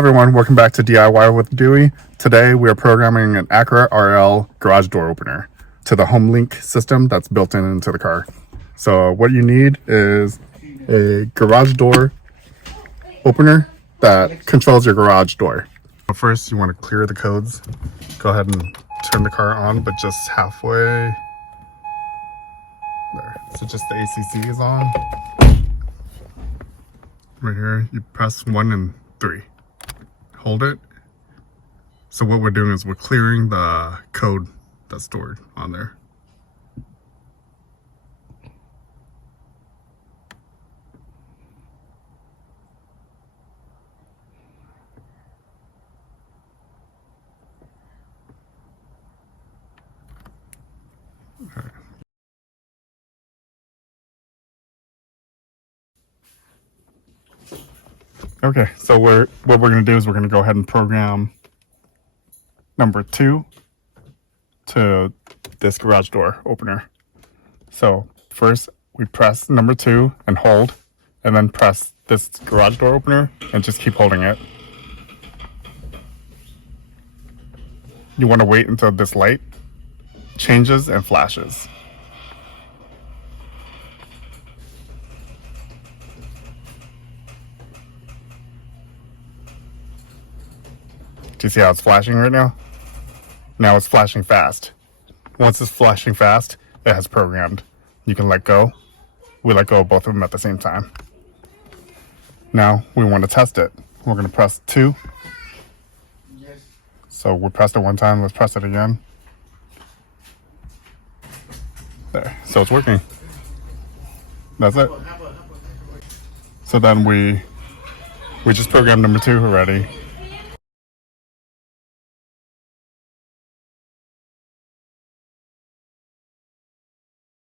Everyone, welcome back to DIY with Dewey. Today we are programming an Acura RL garage door opener to the Homelink system that's built into the car. So what you need is a garage door opener that controls your garage door. First, you want to clear the codes. Go ahead and turn the car on, but just halfway. There. So just the ACC is on. Right here, you press 1 and 3. Hold it. So what we're doing is we're clearing the code that's stored on there. Okay, so what we're going to do is we're going to go ahead and program number 2 to this garage door opener. So first we press number 2 and hold, and then press this garage door opener and just keep holding it. You want to wait until this light changes and flashes. Do you see how it's flashing right now? Now it's flashing fast. Once it's flashing fast, it has programmed. You can let go. We let go of both of them at the same time. Now we want to test it. We're going to press 2. So we pressed it one time, let's press it again. There, so it's working. That's it. So then we just programmed number 2 already.